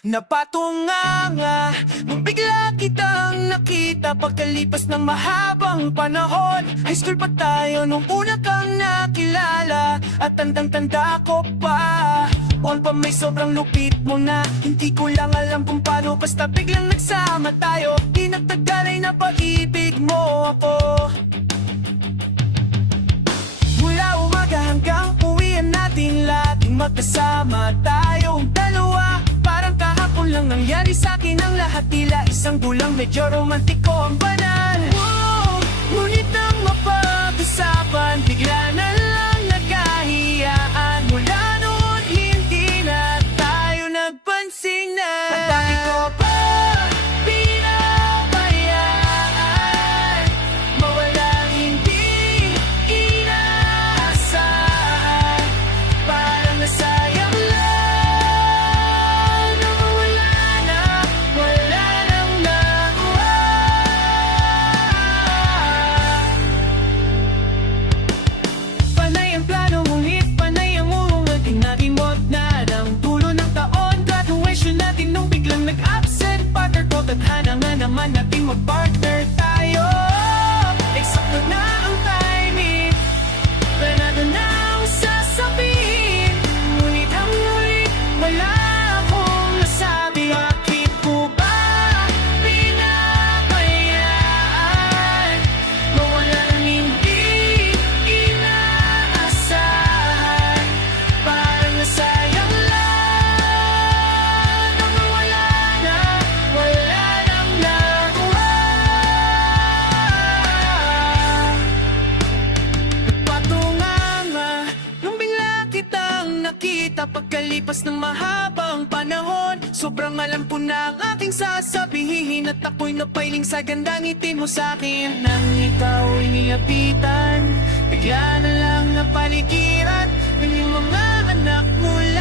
Napatunganga nung bigla kitang nakita pagkalipas ng mahabang panahon. High school pa tayo nung una kang nakilala, at tandang-tanda ko pa. On pa may sobrang lupit mo na, hindi ko lang alam kung paano, basta biglang nagsama tayo. Di nagtagal ay napag-ibig mo ako. Mula umaga hanggang uwian natin, laging magkasama tayong dalawa. Parang kahapon lang nangyari sa'kin ang lahat, tila isang dulang medyo romantiko ang banal. Ngunit nang mapag-usapan, bigla na lang nagkahiyaan. Mula noon hindi na tayo nagpansinan. At dati ko pa pinabayaan, mawalang hindi inaasahan. Parang nasayang lang na wala nang nakuha. Panay ang plano, ngunit panay ang uungat. Di natin mod na ng dulo ng taon. Graduation natin nung biglang nag-absent. Partner ko, tadhana nga naman natin mag-partner tayo. Eksakto na ang timing, planado na ang sasabihin. Ngunit ang ulit, wala akong nasabi. Bakit ko ba pinabayaan, mawalang hindi inaasahan? Parang nasayang lang na wala nang nakuha. Nagpatunganga nung bigla kitang nakita pagkalipas ng mahabang panahon. Sobrang alam ko na ang aking sasabihin, at ako'y napailing sa gandang ngiti mo sa'kin. Nang ikaw ay niyapitan, bigla na lang napaligiran ng iyong mga anak mula